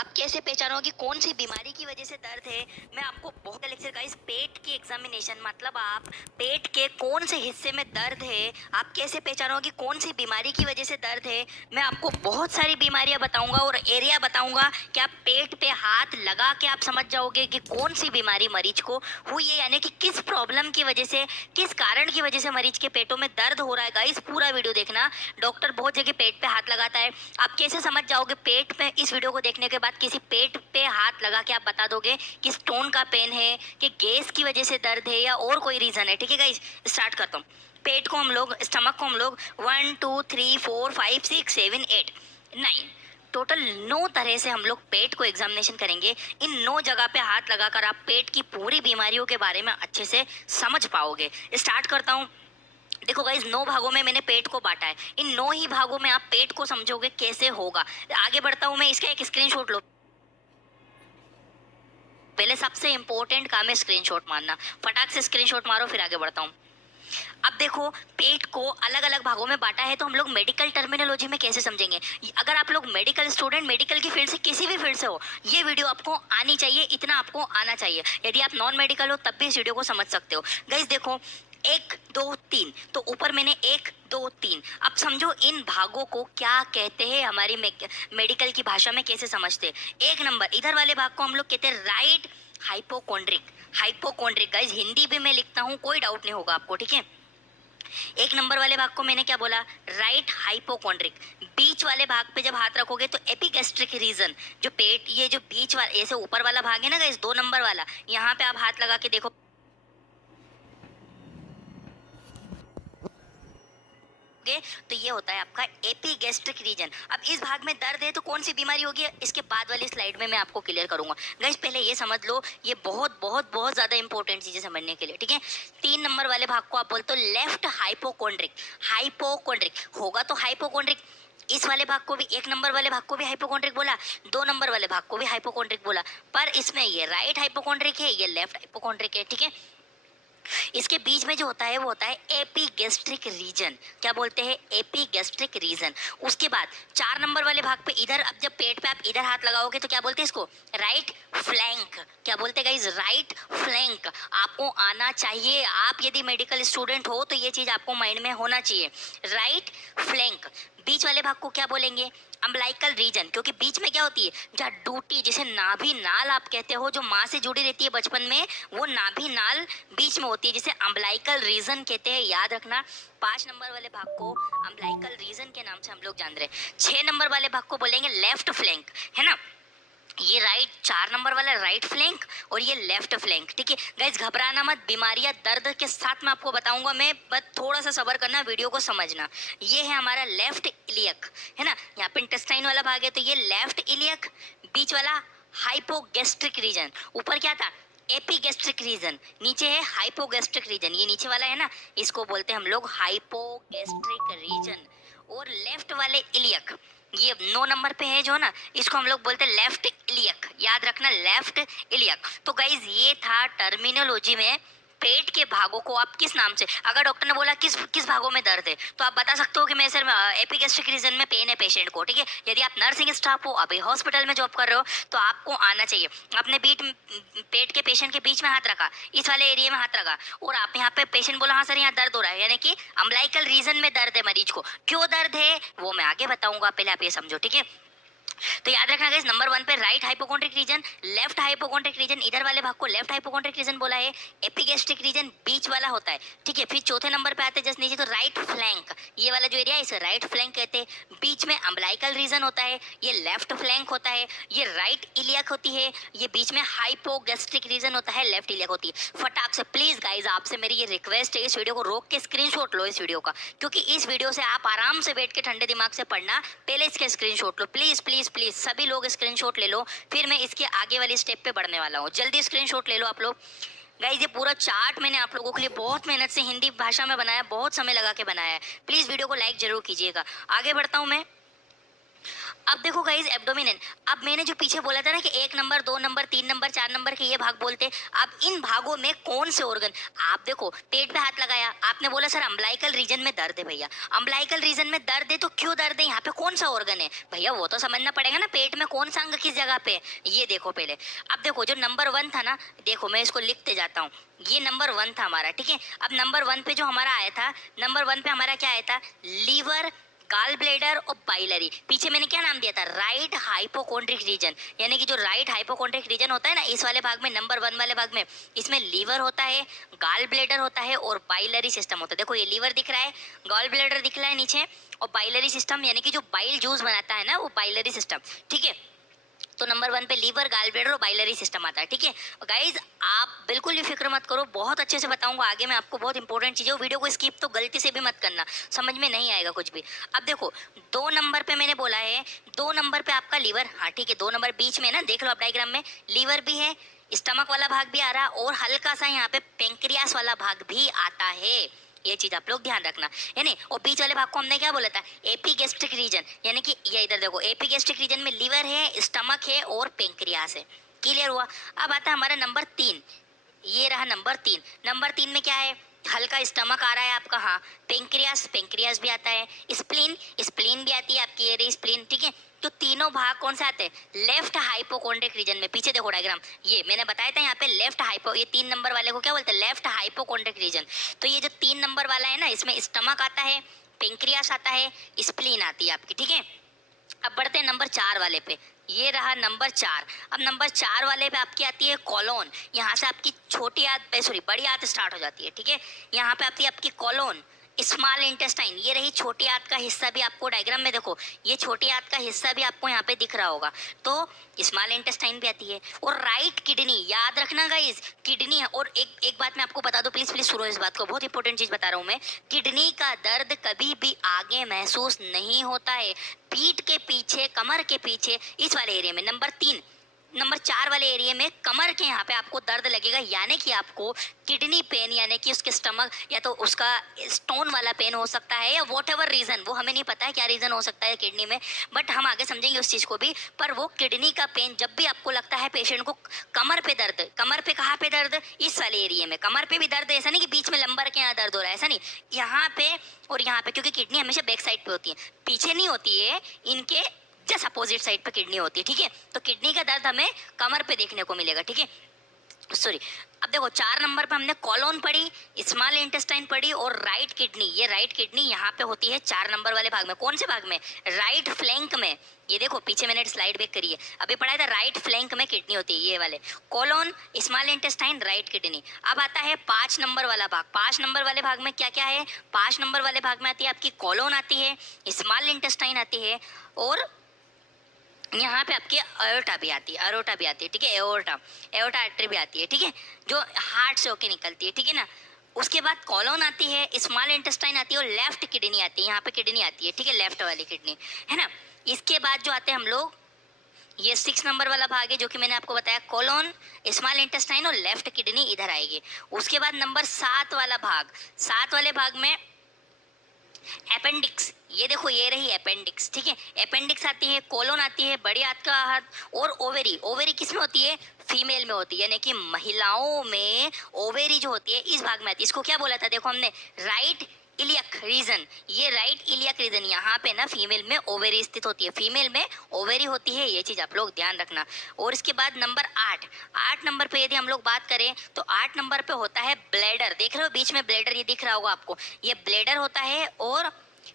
आप कैसे पहचानोगे कौन सी बीमारी की वजह से दर्द है। मैं आपको बहुत लेक्चर गाइस पेट की एग्जामिनेशन मतलब आप पेट के कौन से हिस्से में दर्द है, आप कैसे पहचानोगे कौन सी बीमारी की वजह से दर्द है। मैं आपको बहुत सारी बीमारियां बताऊंगा और एरिया बताऊंगा कि आप पेट पे हाथ लगा के आप समझ जाओगे कि कौन सी बीमारी मरीज को हुई है, यानी कि किस प्रॉब्लम की वजह से, किस कारण की वजह से मरीज के पेटों में दर्द हो रहा है। गाइस पूरा वीडियो देखना, डॉक्टर बहुत जगह पेट पे हाथ लगाता है। आप कैसे समझ जाओगे पेट पे, इस वीडियो को देखने के बाद किसी पेट पे हाथ लगा के आप बता दोगे कि स्टोन का पेन है, कि गैस की वजह से दर्द है या और कोई रीजन है। ठीक है गाइस, स्टार्ट करता हूँ। पेट को हम लोग, स्टमक को हम लोग 1 2 3 4 5 6 7 8 9 टोटल 9 तरह से हम लोग पेट को एग्जामिनेशन करेंगे। इन 9 जगह पे हाथ लगाकर आप पेट की पूरी बीमारियों के बारे में अच्छे से समझ पाओगे। स्टार्ट करता हूँ। देखो गाइज 9 भागों में मैंने पेट को बांटा है। इन 9 ही भागों में आप पेट को समझोगे कैसे होगा। आगे बढ़ता हूँ मैं, इसका एक स्क्रीनशॉट लो। पहले सबसे इंपॉर्टेंट काम है स्क्रीनशॉट मारना। फटाक से स्क्रीनशॉट मारो, फिर आगे बढ़ता हूँ। अब देखो पेट को अलग अलग भागों में बांटा है, तो हम लोग मेडिकल टर्मिनोलॉजी में कैसे समझेंगे। अगर आप लोग मेडिकल स्टूडेंट, मेडिकल की फील्ड से किसी भी फील्ड से हो, ये वीडियो आपको आनी चाहिए, इतना आपको आना चाहिए। यदि आप नॉन मेडिकल हो तब भी इस वीडियो को समझ सकते हो। गाइस देखो 1 2 3, तो ऊपर मैंने 1 2 3। अब समझो इन भागों को क्या कहते हैं, हमारी मेडिकल की भाषा में कैसे समझते हैं। 1 नंबर इधर वाले भाग को हम लोग कहते हैं right hypochondriac. Hypochondriac guys Hindi भी मैं लिखता हूँ, कोई डाउट नहीं होगा आपको, ठीक है। 1 नंबर वाले भाग को मैंने क्या बोला, राइट हाइपोकॉन्ड्रिक। बीच वाले भाग पे जब हाथ रखोगे तो एपिगैस्ट्रिक रीजन, जो पेट, ये जो बीच वाला, ऐसे ऊपर वाला भाग है ना गाइस, 2 नंबर वाला, यहाँ पे आप हाथ लगा के देखो तो ये होता है आपका एपिगैस्ट्रिक रीजन। अब इस भाग में दर्द है तो कौन सी बीमारी होगी, इसके बाद वाली स्लाइड में मैं आपको क्लियर करूंगा। गाइस पहले ये समझ लो, ये बहुत बहुत बहुत ज्यादा इंपॉर्टेंट चीजें समझने के लिए, ठीक है। 3 नंबर वाले भाग को आप बोलते हो लेफ्ट हाइपोकॉन्ड्रिक। हाइपोकॉन्ड्रिक होगा तो हाइपोकॉन्ड्रिक, इस वाले भाग को भी, 1 नंबर वाले भाग को भी हाइपोकॉन्ड्रिक बोला, 2 नंबर वाले भाग को भी हाइपोकॉन्ड्रिक बोला, पर इसमें ये राइट हाइपोकॉन्ड्रिक है, ये लेफ्ट हाइपोकॉन्ड्रिक है, ठीक है। इसके बीच में जो होता है वो होता है एपिगैस्ट्रिक रीजन। क्या बोलते हैं, एपिगैस्ट्रिक रीजन। उसके बाद 4 नंबर वाले भाग पे इधर, अब जब पेट पे आप इधर हाथ लगाओगे तो क्या बोलते हैं इसको, राइट फ्लैंक। क्या बोलते हैं गाइस, राइट फ्लैंक। आपको आना चाहिए, आप यदि मेडिकल स्टूडेंट हो तो ये चीज आपको माइंड में होना चाहिए, राइट फ्लैंक। बीच वाले भाग को क्या बोलेंगे, अम्बलाइकल रीजन, क्योंकि बीच में क्या होती है, जहाँ डूटी, जिसे नाभि नाल आप कहते हो, जो माँ से जुड़ी रहती है बचपन में, वो नाभि नाल बीच में होती है, जिसे अम्बलाइकल रीजन कहते हैं, याद रखना। 5 नंबर वाले भाग को अम्बलाइकल रीजन के नाम से हम लोग जान रहे हैं। 6 नंबर वाले भाग को बोलेंगे लेफ्ट फ्लैंक, है ना। ये राइट, 4 नंबर वाला राइट फ्लैंक और ये लेफ्ट फ्लैंक, ठीक है। गाइस घबराना मत, बीमारियां दर्द के साथ मैं आपको बताऊंगा, मैं बस थोड़ा सा सब्र करना, वीडियो को समझना। ये है हमारा लेफ्ट इलियक, है ना, यहाँ पे इंटेस्टाइन वाला भाग है, तो ये लेफ्ट इलियक। बीच वाला हाइपोगैस्ट्रिक रीजन, ऊपर क्या था, एपिगैस्ट्रिक रीजन, नीचे है हाइपोगैस्ट्रिक रीजन, ये नीचे वाला है ना, इसको बोलते हैं हम लोग हाइपोगैस्ट्रिक रीजन। और लेफ्ट वाले इलियक, ये 9 नंबर पे है जो ना, इसको हम लोग बोलते हैं लेफ्ट इलियक, याद रखना लेफ्ट इलियक। तो गाइज ये था टर्मिनोलॉजी में पेट के भागों को आप किस नाम से, अगर डॉक्टर ने बोला किस किस भागों में दर्द है, तो आप बता सकते हो कि मेरे सर एपिगैस्ट्रिक रीजन में पेन है पेशेंट को, ठीक है। यदि आप नर्सिंग स्टाफ हो, अभी हॉस्पिटल में जॉब कर रहे हो, तो आपको आना चाहिए। अपने पेट के पेशेंट के बीच में हाथ रखा, इस वाले एरिया में हाथ रखा, और आप यहाँ पे पेशेंट बोला हाँ सर यहाँ दर्द हो रहा है, यानी कि अम्बलाइकल रीजन में दर्द है मरीज को। क्यों दर्द है वो मैं आगे बताऊंगा, पहले आप ये समझो, ठीक है। तो याद रखना गाइस, नंबर 1 पे right hypochondriac region, left hypochondriac region, इधर वाले भाग को लेफ्ट हाइपोकॉन्ड्रिक रीजन बोला है। एपिगैस्ट्रिक रीजन बीच वाला होता है, ठीक है। फिर चौथे नंबर पे आते हैं जस्ट नीचे, तो राइट फ्लैंक, ये वाला जो एरिया है इसे राइट फ्लैंक कहते हैं। बीच में अम्बलाइकल रीजन होता है, ये लेफ्ट फ्लैंक होता है। ये राइट इलियक होती है, ये बीच में हाइपोगैस्ट्रिक रीजन होता है, लेफ्ट इलियक होती है। फटाक से प्लीज गाइज आपसे मेरी ये रिक्वेस्ट है, इस वीडियो को रोक के स्क्रीनशॉट लो इस वीडियो का, क्योंकि इस वीडियो से आप आराम से बैठ के ठंडे दिमाग से पढ़ना, पहले इसके screenshot low please please please, सभी लोग स्क्रीनशॉट ले लो, फिर मैं इसके आगे वाली स्टेप पे बढ़ने वाला हूँ। जल्दी स्क्रीनशॉट ले लो आप लोग। गाइस ये पूरा चार्ट मैंने आप लोगों के लिए बहुत मेहनत से हिंदी भाषा में बनाया, बहुत समय लगा के बनाया है, प्लीज वीडियो को लाइक जरूर कीजिएगा। आगे बढ़ता हूँ मैं। अब देखो गाइस एब्डोमिनल, अब मैंने जो पीछे बोला था ना कि 1 नंबर 2 नंबर 3 नंबर 4 नंबर के ये भाग बोलते हैं, अब इन भागों में कौन से ऑर्गन, आप देखो पेट पे हाथ लगाया, आपने बोला सर अम्बलाइकल रीजन में दर्द है भैया, अम्बलाइकल रीजन में दर्द है तो क्यों दर्द है, यहाँ पे कौन सा ऑर्गन है भैया, वो तो समझना पड़ेगा ना, पेट में कौन सा अंग किस जगह पे है। ये देखो पहले, अब देखो जो नंबर 1 था ना, देखो मैं इसको लिखते जाता हूँ, ये नंबर 1 था हमारा, ठीक है। अब नंबर 1 पे जो हमारा आया था, नंबर 1 पे हमारा क्या आया था, लीवर, गाल ब्लेडर और बाइलरी, पीछे मैंने क्या नाम दिया था, राइट हाइपोकोंड्रिक रीजन, यानी कि जो राइट हाइपोकोंड्रिक रीजन होता है ना, इस वाले भाग में नंबर 1 वाले भाग में, इसमें लीवर होता है, गाल ब्लेडर होता है और बाइलरी सिस्टम होता है। देखो ये लीवर दिख रहा है, गाल ब्लेडर दिख रहा है नीचे, और बाइलरी सिस्टम यानी कि जो बाइल जूस बनाता है ना, वो बाइलरी सिस्टम, ठीक है। तो नंबर 1 पे लीवर, गाल ब्लेडर और बाइलरी सिस्टम आता है, ठीक है। गाइज आप बिल्कुल भी फिक्र मत करो, बहुत अच्छे से बताऊंगा आगे मैं आपको, बहुत इंपॉर्टेंट चीज़ है, वीडियो को स्किप तो गलती से भी मत करना, समझ में नहीं आएगा कुछ भी। अब देखो 2 नंबर पे मैंने बोला है, 2 नंबर पे आपका लीवर, हाँ ठीक है, 2 नंबर बीच में ना, देख लो आप डायग्राम में, लीवर भी है, स्टमक वाला भाग भी आ रहा और हल्का सा यहाँ पे पेंक्रियास वाला भाग भी आता है, ये चीज आप लोग ध्यान रखना है नहीं। और बीच वाले भाग को हमने क्या बोला था, एपीगैस्ट्रिक रीजन, यानी कि ये इधर देखो, एपीगैस्ट्रिक रीजन में लीवर है, स्टमक है और पेंक्रियास है, क्लियर हुआ। अब आता है हमारा नंबर 3, ये रहा नंबर 3, नंबर 3 में क्या है, हल्का स्टमक आ रहा है आपका, हाँ, पेंक्रियास, पेंक्रियास भी आता है, स्प्लीन, स्प्लीन भी आती है आपकी, ये रही स्प्लीन, ठीक है। तो तीनों भाग कौन से आते हैं, लेफ्ट हाइपोकोंड्रिक रीजन में, पीछे देखो डायग्राम, ये मैंने बताया था यहाँ पे लेफ्ट हाइपो, ये 3 नंबर वाले को क्या बोलते हैं, लेफ्ट हाइपोकोंड्रिक रीजन। तो ये जो 3 नंबर वाला है ना, इसमें स्टमक आता है, पेंक्रियास आता है, स्प्लीन आती है आपकी, ठीक है। अब बढ़ते हैं नंबर 4 वाले पे, ये रहा नंबर 4। अब नंबर 4 वाले पे आपकी आती है कॉलोन, यहाँ से आपकी छोटी आंत, सॉरी बड़ी आंत स्टार्ट हो जाती है, ठीक है। यहाँ पे आती है आपकी कॉलोन, स्मॉल इंटेस्टाइन, ये रही छोटी आंत का हिस्सा भी आपको डायग्राम में देखो, ये छोटी आंत का हिस्सा भी आपको यहाँ पे दिख रहा होगा, तो स्मॉल इंटेस्टाइन भी आती है। और राइट किडनी, याद रखना गाइस, किडनी है। और एक बात मैं आपको बता दूं, प्लीज प्लीज सुनो इस बात को, बहुत इंपॉर्टेंट चीज बता रहा हूँ मैं, किडनी का दर्द कभी भी आगे महसूस नहीं होता है, पीठ के पीछे, कमर के पीछे, इस वाले एरिया में, नंबर 3 नंबर 4 वाले एरिया में कमर के यहाँ पे आपको दर्द लगेगा, यानी कि आपको किडनी पेन, यानी कि उसके स्टमक या तो उसका स्टोन वाला पेन हो सकता है, या वॉट एवर रीजन, वो हमें नहीं पता है क्या रीजन हो सकता है किडनी में, बट हम आगे समझेंगे उस चीज को भी। पर वो किडनी का पेन जब भी आपको लगता है पेशेंट को, कमर पे दर्द, कमर पे कहाँ पे दर्द, इस वाले एरिया में कमर पे भी दर्द, ऐसा नहीं कि बीच में लंबर के यहाँ दर्द हो रहा है, ऐसा नहीं, यहाँ पे और यहाँ पे, क्योंकि किडनी हमेशा बैक साइड पे होती है, पीछे नहीं होती है, इनके जस्ट अपोजिट साइड पे किडनी होती है, ठीक है। तो किडनी का दर्द हमें कमर पे देखने को मिलेगा, ठीक है, सॉरी। अब देखो 4 नंबर पे हमने कॉलोन पढ़ी, स्मॉल इंटेस्टाइन पढ़ी और राइट किडनी, ये राइट किडनी यहाँ पे होती है 4 नंबर वाले भाग में, कौन से भाग में, राइट फ्लैंक में, ये देखो पीछे मैंने स्लाइड बैक करी है, अभी पढ़ाया था, राइट फ्लैंक में किडनी होती है, ये वाले colon, small intestine, right kidney. अब आता है 5 नंबर वाला भाग, 5 नंबर वाले भाग में क्या क्या है, 5 नंबर वाले भाग में आती है आपकी कॉलोन आती है, स्मॉल इंटेस्टाइन आती है और यहाँ पे आपकी एओर्टा भी आती है, अरोटा भी आती है, ठीक है, एओर्टा, एओर्टा आर्टरी भी आती है, ठीक है, जो हार्ट से होके निकलती है, ठीक है ना। उसके बाद कॉलोन आती है, स्मॉल इंटेस्टाइन आती है और लेफ्ट किडनी आती है, यहाँ पे किडनी आती है, ठीक है, लेफ्ट वाली किडनी, है ना। इसके बाद जो आते हैं हम लोग, ये 6 नंबर वाला भाग है जो कि मैंने आपको बताया, कॉलोन, स्मॉल इंटेस्टाइन और लेफ्ट किडनी इधर आएगी। उसके बाद नंबर 7 वाला भाग, 7 वाले भाग में अपेंडिक्स, ये देखो ये रही अपेंडिक्स, ठीक है, अपेंडिक्स आती है, कोलोन आती है, बड़ी आंत का हाथ और ओवेरी, ओवेरी किस में होती है, फीमेल में होती है, यानी कि महिलाओं में ओवेरी जो होती है इस भाग में आती है। इसको क्या बोला था, देखो हमने राइट इलियक रीजन, ये राइट इलियक रीजन, यहाँ पे ना फीमेल में ओवेरी स्थित होती है, फीमेल में ओवेरी होती है, ये चीज आप लोग ध्यान रखना। और इसके बाद नंबर 8, 8 नंबर पे यदि हम लोग बात करें तो 8 नंबर पे होता है ब्लैडर, देख रहे हो बीच में ब्लैडर, ये दिख रहा होगा आपको, ये ब्लैडर होता है। और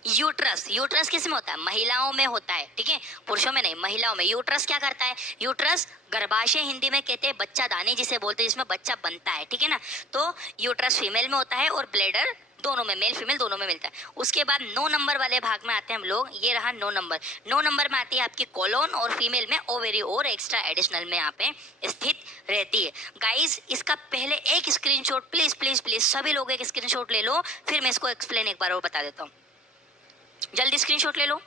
यूट्रस, यूट्रस किस में होता है, महिलाओं में होता है, ठीक है, पुरुषों में नहीं, महिलाओं में। यूट्रस क्या करता है, यूट्रस गर्भाशय हिंदी में कहते हैं, बच्चा दानी जिसे बोलते हैं, जिसमें बच्चा बनता है, ठीक है ना। तो यूट्रस फीमेल में होता है और ब्लैडर दोनों में, मेल फीमेल दोनों में मिलता है। उसके बाद 9 नंबर वाले भाग में आते हैं हम लोग, ये रहा 9 नंबर, 9 नंबर में आती है आपकी कोलोन और फीमेल में ओवेरी और एक्स्ट्रा एडिशनल में यहाँ पे स्थित रहती है। गाइज इसका पहले एक स्क्रीनशॉट प्लीज प्लीज प्लीज सभी लोग एक स्क्रीनशॉट ले लो, फिर मैं इसको एक्सप्लेन एक बार और बता देता हूँ, जल्दी स्क्रीनशॉट ले लो।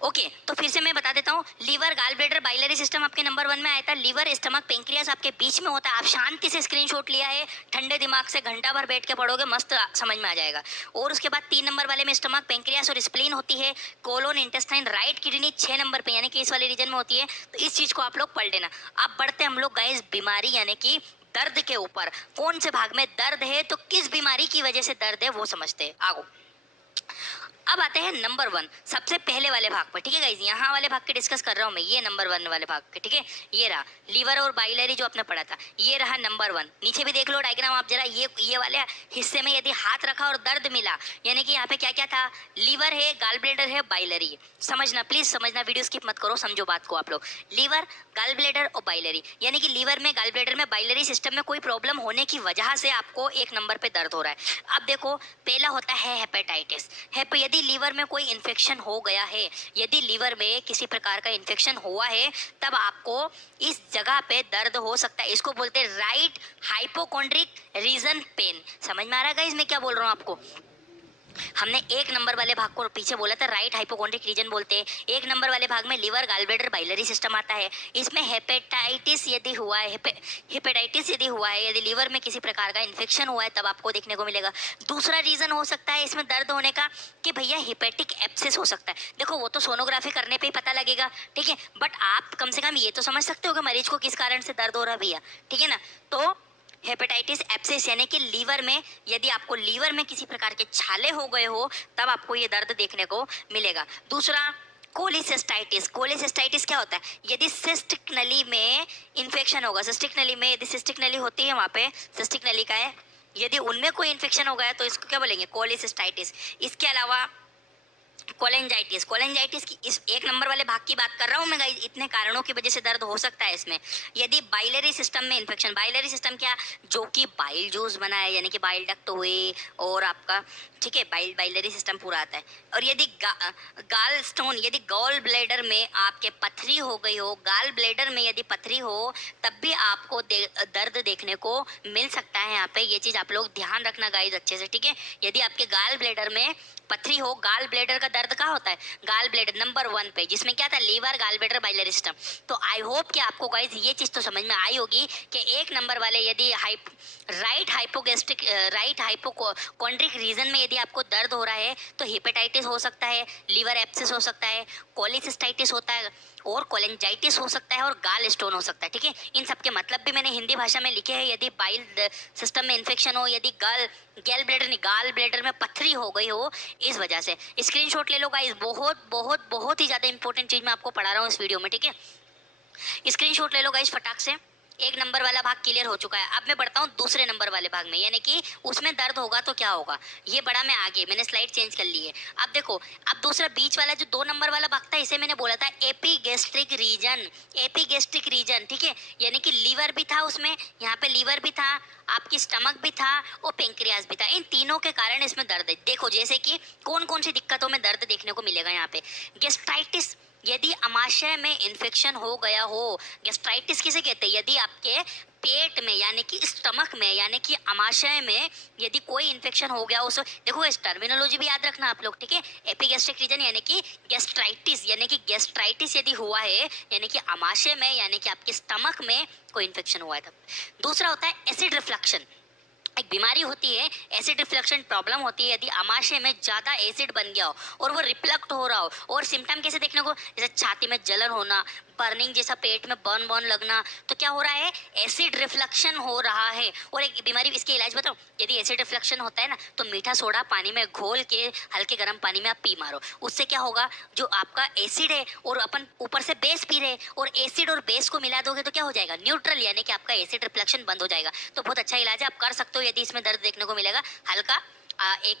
ओके तो फिर से मैं बता देता हूँ, liver, gall bladder, biliary system आपके नंबर 1 में आया था। लीवर, स्टमक, पेंक्रियास आपके बीच में होता है। आप शांति से स्क्रीनशॉट लिया है, ठंडे दिमाग से घंटा भर बैठ के पढ़ोगे, मस्त समझ में आ जाएगा। और उसके बाद 3 नंबर वाले में स्टमक, पेंक्रियास और स्प्लीन होती है। Colon, intestine, right kidney 6 number पे यानी कि इस वाले रीजन में होती है। तो इस चीज को आप लोग पढ़ लेना। अब बढ़ते हम लोग गाइस बीमारी यानी कि दर्द के ऊपर। कौन से भाग में दर्द है, तो किस बीमारी की वजह से दर्द है वो समझते हैं। आगो अब आते हैं नंबर 1 सबसे पहले वाले भाग पर। ठीक है गाइज, यहाँ वाले भाग के डिस्कस कर रहा हूँ मैं, ये नंबर 1 वाले भाग के। ठीक है, ये रहा लीवर और बाइलरी जो आपने पढ़ा था, ये रहा नंबर 1। नीचे भी देख लो डायग्राम आप जरा, ये वाले हिस्से में यदि हाथ रखा और दर्द मिला, यानी कि यहाँ पे क्या क्या था, लीवर है, गाल ब्लैडर है, बाइलरी है। समझना प्लीज, समझना, वीडियो स्किप मत करो, समझो बात को आप लोग। लीवर, गाल ब्लैडर और बाइलरी, यानी कि लीवर में, गाल ब्लैडर में, बाइलरी सिस्टम में कोई प्रॉब्लम होने की वजह से आपको एक नंबर पे दर्द हो रहा है। अब देखो, पहला होता है हेपेटाइटिस। यदि लीवर में कोई इन्फेक्शन हो गया है, यदि लीवर में किसी प्रकार का इन्फेक्शन हुआ है, तब आपको इस जगह पे दर्द हो सकता है। इसको बोलते हैं राइट हाइपोकोंड्रिक रीजन पेन। समझ में आ रहा है गाइस मैं क्या बोल रहा हूँ आपको? हमने एक नंबर वाले भाग को पीछे बोला था राइट हाइपोकोंड्रिक रीजन बोलते हैं। एक नंबर वाले भाग में liver, gall bladder, biliary system आता है। इसमें हेपेटाइटिस यदि हुआ है, हेपेटाइटिस यदि हुआ है, यदि लीवर में किसी प्रकार का इन्फेक्शन हुआ है, तब आपको देखने को मिलेगा। दूसरा रीजन हो सकता है इसमें दर्द होने का कि भैया हेपेटिक एब्सेस हो सकता है। देखो वो तो सोनोग्राफी करने पे ही पता लगेगा, ठीक है, बट आप कम से कम ये तो समझ सकते हो कि मरीज को किस कारण से दर्द हो रहा है भैया, ठीक है ना। तो हेपेटाइटिस एब्सेस यानी कि लीवर में, यदि आपको लीवर में किसी प्रकार के छाले हो गए हो, तब आपको ये दर्द देखने को मिलेगा। दूसरा कोलिसिस्टाइटिस। कोलिसिस्टाइटिस क्या होता है, यदि सिस्टिक नली में इन्फेक्शन होगा, सिस्टिक नली में यदि सिस्टिक नली होती है, वहाँ पे सिस्टिक नली का है, यदि उनमें कोई इन्फेक्शन हो गया तो इसको क्या बोलेंगे, कोलिसिस्टाइटिस। इसके अलावा कोलेंजाइटिस। कोलेंजाइटिस की इस एक नंबर वाले भाग की बात कर रहा हूँ मैं गाइस, इतने कारणों की वजह से दर्द हो सकता है इसमें। यदि बाइलरी सिस्टम में इन्फेक्शन, बाइलरी सिस्टम क्या, जो कि बाइल जूस बनाए यानी कि बाइल डक्ट हुए और आपका, ठीक है, बाइलरी सिस्टम पूरा आता है। और यदि गाल स्टोन, यदि गॉल ब्लैडर में आपके पथरी हो गई हो, गाल ब्लैडर में यदि पथरी हो, तब भी आपको दर्द देखने को मिल सकता है। यहाँ पे ये चीज आप लोग ध्यान रखना गाइस अच्छे से, ठीक है। यदि आपके गाल ब्लैडर में पथरी हो, गाल ब्लैडर का दर्द कहाँ होता है, गाल ब्लैडर नंबर 1 पे, जिसमें क्या था, liver, gall bladder, biliary system. तो आई होप कि आपको गाइस ये चीज तो समझ में आई होगी कि एक नंबर वाले यदि राइट हाइपोकोंड्रिक रीजन में यदि आपको दर्द हो रहा है, तो हेपेटाइटिस हो सकता है, लीवर एब्सेस हो सकता है, कोलिसिस्टाइटिस होता है, और कोलेंजाइटिस हो सकता है, और गाल स्टोन हो सकता है, ठीक है। इन सब के मतलब भी मैंने हिंदी भाषा में लिखे हैं। यदि बाइल सिस्टम में इन्फेक्शन हो, यदि गाल ब्लैडर में पथरी हो गई हो, इस वजह से स्क्रीनशॉट ले लो गाइस। बहुत बहुत बहुत ही ज्यादा इंपॉर्टेंट चीज मैं आपको पढ़ा रहा हूँ इस वीडियो में, ठीक है। स्क्रीनशॉट ले लो गाइस फटाक से। एक नंबर वाला भाग क्लियर हो चुका है। अब मैं बढ़ता हूँ दूसरे नंबर वाले भाग में, यानी कि उसमें दर्द होगा तो क्या होगा, ये बड़ा मैं आगे, मैंने स्लाइड चेंज कर ली है। अब देखो, अब दूसरा बीच वाला जो 2 नंबर वाला भाग था, इसे मैंने बोला था एपीगैस्ट्रिक रीजन। एपीगैस्ट्रिक रीजन, ठीक है, यानी कि लीवर भी था उसमें, यहाँ पे लीवर भी था, आपकी स्टमक भी था और पेंक्रियास भी था। इन तीनों के कारण इसमें दर्द है। देखो जैसे कि कौन कौन सी दिक्कतों में दर्द देखने को मिलेगा यहाँ पे, गैस्ट्राइटिस, यदि अमाशय में इन्फेक्शन हो गया हो। गैस्ट्राइटिस किसे कहते हैं, यदि आपके पेट में यानी कि स्टमक में यानी कि अमाशय में यदि कोई इन्फेक्शन हो गया, उस देखो इस टर्मिनोलॉजी भी याद रखना आप लोग, ठीक है। एपीगैस्ट्रिक रीजन यानी कि गैस्ट्राइटिस, यानी कि गैस्ट्राइटिस यदि हुआ है यानी कि अमाशय में यानी कि आपके स्टमक में कोई इन्फेक्शन हुआ है तब। दूसरा होता है एसिड रिफ्लक्शन। एक बीमारी होती है एसिड रिफ्लक्शन प्रॉब्लम होती है, यदि अमाशय में ज्यादा एसिड बन गया हो और वो रिफ्लेक्ट हो रहा हो। और सिम्टम कैसे देखने को, जैसे छाती में जलन होना, बर्निंग जैसा, पेट में बर्न बर्न लगना, तो क्या हो रहा है, एसिड रिफ्लक्शन हो रहा है। और एक बीमारी, इसके इलाज बताओ, यदि एसिड रिफ्लक्शन होता है ना, तो मीठा सोडा पानी में घोल के हल्के गर्म पानी में आप पी मारो। उससे क्या होगा, जो आपका एसिड है और अपन ऊपर से बेस पी रहे, और एसिड और बेस को मिला दोगे तो क्या हो जाएगा, न्यूट्रल, यानी कि आपका एसिड रिफ्लक्शन बंद हो जाएगा। तो बहुत अच्छा इलाज है, आप कर सकते हो। यदि इसमें दर्द देखने को मिलेगा, हल्का एक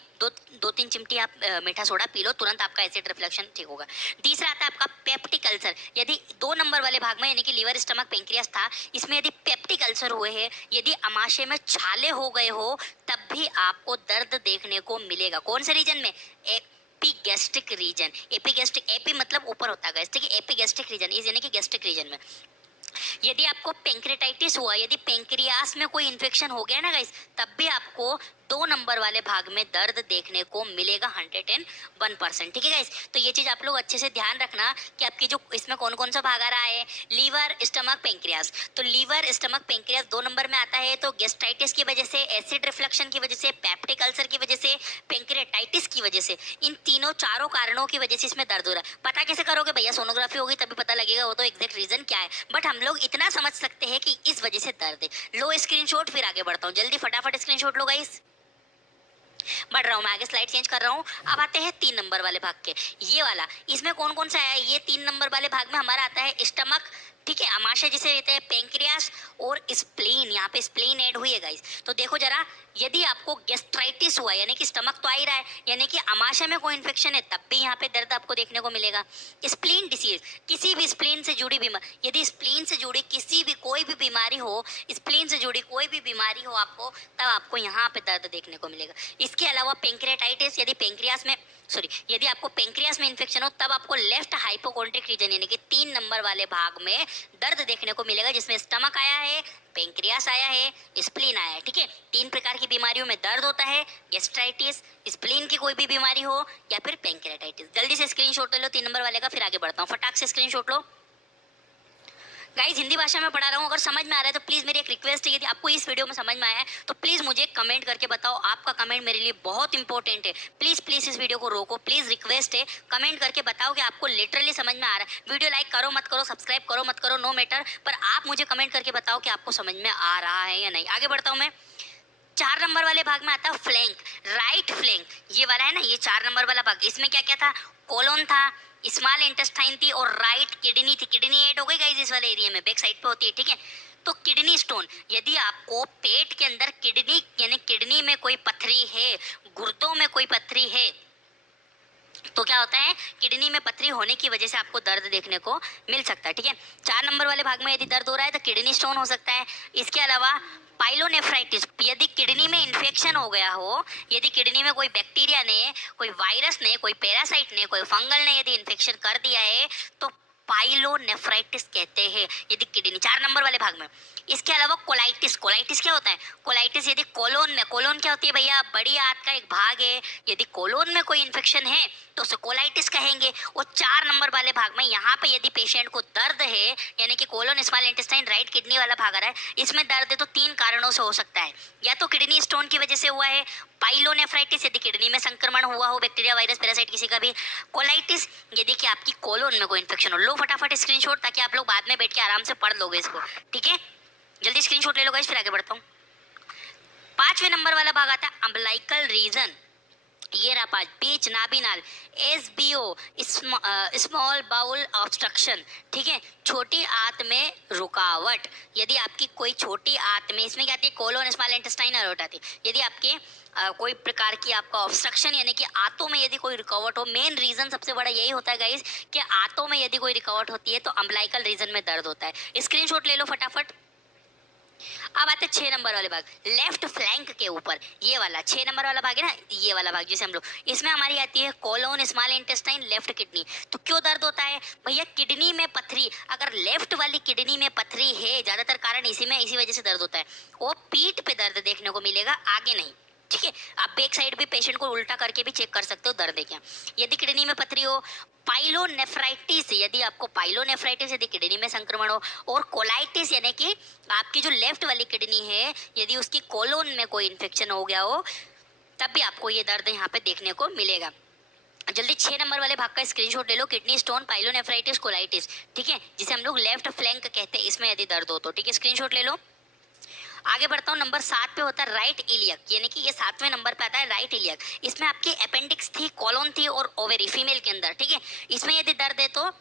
दो तीन चिमटी आप मीठा सोडा पी लो, तुरंत आपका एसिड रिफ्लेक्शन ठीक होगा। तीसरा आता है आपका पेप्टिक अल्सर। यदि 2 नंबर वाले भाग में यानी कि लीवर, स्टमक, पेंक्रियास था, इसमें यदि पेप्टिक अल्सर हुए हैं, यदि अमाशय में छाले हो गए हो, तब भी आपको दर्द देखने को मिलेगा। कौन से रीजन में, एपीगैस्ट्रिक रीजन। एपीगैस्ट्रिक, एपी मतलब ऊपर होता है, ठीक है, एपीगैस्ट्रिक रीजन इस यानी कि गैस्ट्रिक रीजन में। यदि आपको पेंक्रेटाइटिस हुआ, यदि पेंक्रियास में कोई इन्फेक्शन हो गया ना गाइस, तब भी आपको 2 नंबर वाले भाग में दर्द देखने को मिलेगा 101%। ठीक है गाइस, तो ये चीज आप लोग अच्छे से ध्यान रखना कि आपकी जो इसमें कौन कौन सा भाग आ रहा है, लीवर, स्टमक, पेंक्रियास। तो लीवर, स्टमक, पेंक्रियास 2 नंबर में आता है, तो गैस्ट्राइटिस की वजह से, एसिड रिफ्लक्शन की वजह से, पेप्टिक अल्सर की वजह से, पेंक्रियाटाइटिस की वजह से, इन तीनों चारों कारणों की वजह से इसमें दर्द हो रहा है। पता कैसे करोगे भैया? सोनोग्राफी होगी तभी पता लगेगा, वो तो एग्जैक्ट रीजन क्या है, बट हम लोग इतना समझ सकते हैं कि इस वजह से दर्द है। लो स्क्रीनशॉट, फिर आगे बढ़ता हूँ, जल्दी फटाफट स्क्रीनशॉट लो गाइस। बढ़ रहा हूँ मैं आगे, स्लाइड चेंज कर रहा हूँ। अब आते हैं 3 नंबर वाले भाग के, ये वाला। इसमें कौन कौन सा है? ये 3 नंबर वाले भाग में हमारा आता है स्टमक, ठीक है, अमाशय जिसे कहते हैं, पेंक्रियास और स्प्लीन। यहाँ पे स्प्लीन ऐड हुई है गाइस। तो देखो जरा, यदि आपको गैस्ट्राइटिस हुआ, यानी कि स्टमक तो आ ही रहा है, यानी कि अमाशय में कोई इन्फेक्शन है, तब भी यहाँ पे दर्द आपको देखने को मिलेगा। स्प्लीन डिसीज, किसी भी स्प्लीन से जुड़ी बीमारी, यदि स्प्लीन से जुड़ी किसी भी कोई भी बीमारी हो, स्प्लीन से जुड़ी कोई भी बीमारी हो आपको, तब आपको यहाँ पे दर्द देखने को मिलेगा। इसके अलावा पेंक्रियाटाइटिस, यदि पेंक्रियास में यदि आपको पेंक्रियास में इन्फेक्शन हो, तब आपको लेफ्ट हाइपोकोंड्रिक रीजन यानी कि 3 नंबर वाले भाग में दर्द देखने को मिलेगा, जिसमें स्टमक आया है, पेंक्रियास आया है, स्प्लीन आया है। ठीक है, 3 प्रकार की बीमारियों में दर्द होता है, गैस्ट्राइटिस, स्प्लीन की कोई भी बीमारी हो, या फिर पेंक्रियाटाइटिस। जल्दी से स्क्रीनशॉट ले लो 3 नंबर वाले का, फिर आगे बढ़ता हूँ, फटाक से स्क्रीनशॉट लो गाइज। हिंदी भाषा में पढ़ा रहा हूँ, अगर समझ में आ रहा है तो प्लीज़ मेरी एक रिक्वेस्ट है, यदि आपको इस वीडियो में समझ में आया है तो प्लीज़ मुझे कमेंट करके बताओ। आपका कमेंट मेरे लिए बहुत इंपॉर्टेंट है। प्लीज़ प्लीज़ इस वीडियो को रोको, प्लीज़ रिक्वेस्ट है, कमेंट करके बताओ कि आपको लिटरली समझ में आ रहा है। वीडियो लाइक करो मत करो, सब्सक्राइब करो मत करो, नो मैटर, पर आप मुझे कमेंट करके बताओ कि आपको समझ में आ रहा है या नहीं। आगे बढ़ता हूँ मैं। 4 नंबर वाले भाग में आता है फ्लैंक, राइट फ्लैंक, ये वाला है ना, ये 4 नंबर वाला भाग। इसमें क्या क्या था? कोलोन था, स्मॉल इंटेस्टाइन थी और राइट किडनी थी। किडनी ऐड हो गई गाइस इस वाले एरिया में, बैक साइड पे होती है। ठीक है, तो किडनी स्टोन, यदि आपको पेट के अंदर किडनी यानी किडनी में कोई पथरी है, गुर्दों में कोई पथरी है, तो क्या होता है, किडनी में पथरी होने की वजह से आपको दर्द देखने को मिल सकता है। ठीक है, 4 नंबर वाले भाग में यदि दर्द हो रहा है तो किडनी स्टोन हो सकता है। इसके अलावा पाइलोनेफ्राइटिस, यदि किडनी में इन्फेक्शन हो गया हो, यदि किडनी में कोई बैक्टीरिया ने, कोई वायरस ने, कोई पैरासाइट ने, कोई फंगल ने यदि इन्फेक्शन कर दिया है, तो पाइलोनेफ्राइटिस कहते हैं, यदि किडनी 4 नंबर वाले भाग में। इसके अलावा कोलाइटिस, कोलाइटिस क्या होता है? कोलाइटिस यदि कोलोन में, कोलोन क्या होती है भैया? बड़ी आंत का एक भाग है, यदि कोलोन में कोई इन्फेक्शन है तो उसे कोलाइटिस कहेंगे। और 4 नंबर वाले भाग में यहाँ पे यदि पेशेंट को दर्द है, यानी कि colon, small intestine, right kidney वाला भाग आ रहा है, इसमें दर्द है तो 3 कारणों से हो सकता है। या तो किडनी स्टोन की वजह से हुआ है, पाइलोनेफ्राइटिस यदि किडनी में संक्रमण हुआ हो, बैक्टीरिया, वायरस, पैरासाइट किसी का भी, कोलाइटिस यदि कि आपकी कोलोन में कोई इन्फेक्शन हो। लो फटाफट स्क्रीनशॉट, ताकि आप लोग बाद में बैठ के आराम से पढ़ लोगे इसको। ठीक है, जल्दी स्क्रीनशॉट ले लो गाइस, फिर आगे बढ़ता हूँ। 5वें नंबर वाला भाग आता है अम्बलाइकल रीजन, ये रहा 5, बीच नाभिनाल, SBO, स्मॉल बाउल ऑब्स्ट्रक्शन। ठीक है, छोटी आंत में रुकावट, यदि आपकी कोई छोटी आंत में, इसमें क्या आती है? कोलोन, स्मॉल इंटेस्टाइन और आती है। यदि आपके कोई प्रकार की आपका ऑब्स्ट्रक्शन, यानी कि आंतों में यदि कोई रुकावट हो, मेन रीजन सबसे बड़ा यही होता है गाइस कि आंतों में यदि कोई रुकावट होती है तो अम्बलाइकल रीजन में दर्द होता है। स्क्रीनशॉट ले लो फटाफट। अब आते 6 नंबर वाले भाग, लेफ्ट फ्लैंक के ऊपर, ये वाला 6 नंबर वाला भाग है ना, ये वाला भाग जिसे हम लोग, इसमें हमारी आती है colon, small intestine, left kidney. तो क्यों दर्द होता है भैया? किडनी में पथरी, अगर लेफ्ट वाली किडनी में पथरी है, ज्यादातर कारण इसी वजह से दर्द होता है। वो पीठ पे दर्द देखने को मिलेगा, आगे नहीं। ठीक है, आप बैक साइड भी पेशेंट को उल्टा करके भी चेक कर सकते हो दर्द है क्या। यदि किडनी में पथरी हो, पाइलोनेफ्राइटिस, यदि आपको पाइलोनेफ्राइटिस यदि किडनी में संक्रमण हो, और कोलाइटिस यानी कि आपकी जो लेफ्ट वाली किडनी है, यदि उसकी कोलोन में कोई इन्फेक्शन हो गया हो, तब भी आपको ये दर्द यहाँ पे देखने को मिलेगा। जल्दी 6 नंबर वाले भाग का स्क्रीनशॉट ले लो, किडनी स्टोन, पाइलोनेफ्राइटिस, कोलाइटिस। ठीक है, जिसे हम लोग लेफ्ट फ्लैंक कहते हैं, इसमें यदि दर्द हो तो। ठीक है, स्क्रीनशॉट ले लो। आगे बढ़ता हूँ, नंबर 7 पे होता है राइट इलियक, यानी कि ये 7वें नंबर पे आता है राइट इलियक। इसमें आपकी अपेंडिक्स थी, कॉलोन थी और ओवेरी, फीमेल के अंदर। ठीक है, इसमें यदि दर्द है तो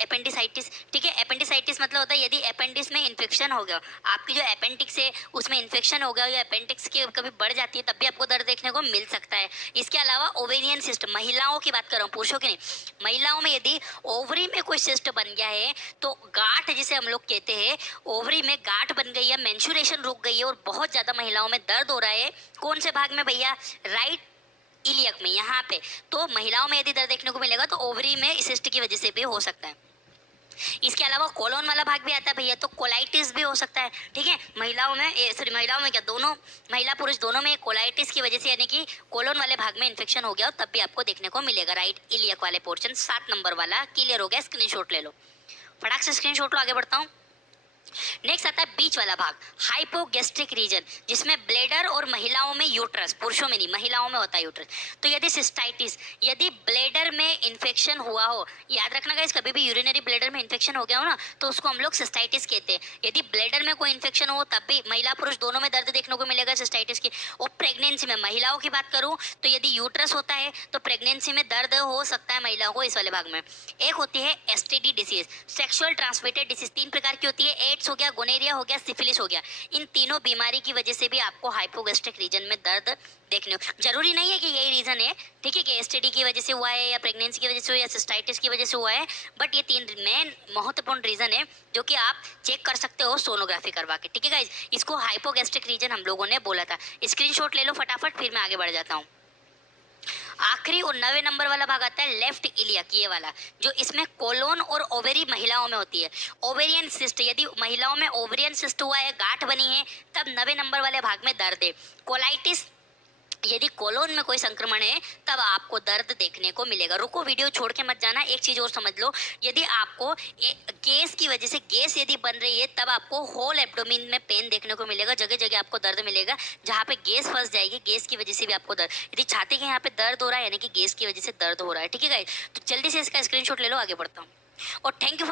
एपेंडिसाइटिस। ठीक है, एपेंडिसाइटिस मतलब होता है यदि अपेंडिक्स में इन्फेक्शन हो गया, आपकी जो अपेंडिक्स है उसमें इन्फेक्शन हो गया, या अपेंडिक्स की कभी बढ़ जाती है, तब भी आपको दर्द देखने को मिल सकता है। इसके अलावा ओवेरियन सिस्ट, महिलाओं की बात कर रहा हूँ, पुरुषों की नहीं, महिलाओं में यदि ओवरी में कोई सिस्ट बन गया है, तो गांठ जिसे हम लोग कहते हैं, ओवरी में गांठ बन गई है, मेंस्ट्रुएशन रुक गई है और बहुत ज्यादा महिलाओं में दर्द हो रहा है, कौन से भाग में भैया? राइट इलियक में, यहाँ पे। तो महिलाओं में यदि दर्द देखने को मिलेगा तो ओवरी में सिस्ट की वजह से भी हो सकता है। इसके अलावा कोलोन वाला भाग भी आता है भैया, तो कोलाइटिस भी हो सकता है, ठीक है। महिलाओं में सॉरी महिलाओं में क्या, दोनों महिला पुरुष दोनों में कोलाइटिस की वजह से यानी कि कोलोन वाले भाग में इन्फेक्शन हो गया हो तब भी आपको देखने को मिलेगा। राइट इलियक वाले पोर्शन 7 नंबर वाला क्लियर हो गया, स्क्रीनशॉट ले लो, फटाक से स्क्रीनशॉट लो, आगे बढ़ता हूँ। नेक्स्ट आता है बीच वाला भाग, हाइपोगैस्ट्रिक रीजन, जिसमें ब्लेडर और महिलाओं में यूट्रस, पुरुषों में नहीं महिलाओं में होता है यूट्रस। तो यदि सिस्टाइटिस, यदि ब्लेडर में इन्फेक्शन हुआ हो, याद रखना गाइस, कभी भी यूरिनरी ब्लेडर में इन्फेक्शन हो गया हो ना तो उसको हम लोग सिस्टाइटिस कहते हैं। यदि ब्लेडर में कोई इन्फेक्शन हो तब भी महिला पुरुष दोनों में दर्द देखने को मिलेगा सिस्टाइटिस की। और प्रेगनेंसी में महिलाओं की बात करूं तो यदि यूट्रस होता है तो प्रेगनेंसी में दर्द हो सकता है महिलाओं को इस वाले भाग में। एक होती है STD disease, sexual transmitted disease, 3 प्रकार की होती है, एड्स हो गया, गोनेरिया हो गया, सिफिलिस हो गया। इन तीनों बीमारी की वजह से भी आपको हाइपोगैस्ट्रिक रीजन में दर्द देखने को, जरूरी नहीं है कि यही रीजन है, ठीक है, कि एसटीडी की वजह से हुआ है या प्रेगनेंसी की वजह से हुआ या सिस्टाइटिस की वजह से हुआ है, बट ये 3 मेन महत्वपूर्ण रीजन है जो कि आप चेक कर सकते हो सोनोग्राफी करवा के, ठीक है गाइज। इसको हाइपोगैस्ट्रिक रीजन हम लोगों ने बोला था। स्क्रीनशॉट ले लो फटाफट, फिर मैं आगे बढ़ जाता हूँ। आखिरी और 9वें नंबर वाला भाग आता है लेफ्ट इलियक, ये वाला, जो इसमें कोलोन और ओवेरी महिलाओं में होती है। ओवेरियन सिस्ट, यदि महिलाओं में ओवेरियन सिस्ट हुआ है, गांठ बनी है, तब 9वें नंबर वाले भाग में दर्द है। कोलाइटिस, यदि कोलोन में कोई संक्रमण है तब आपको दर्द देखने को मिलेगा। रुको, वीडियो छोड़ के मत जाना, एक चीज और समझ लो, यदि आपको गैस की वजह से गैस यदि बन रही है तब आपको होल एब्डोमेन में पेन देखने को मिलेगा, जगह जगह आपको दर्द मिलेगा, जहाँ पे गैस फंस जाएगी गैस की वजह से भी आपको दर्द। यदि छाती के यहाँ पे दर्द हो रहा है यानी कि गैस की वजह से दर्द हो रहा है, ठीक है गाइस। तो जल्दी से इसका स्क्रीनशॉट ले लो, आगे बढ़ता हूँ। और थैंक यू फॉर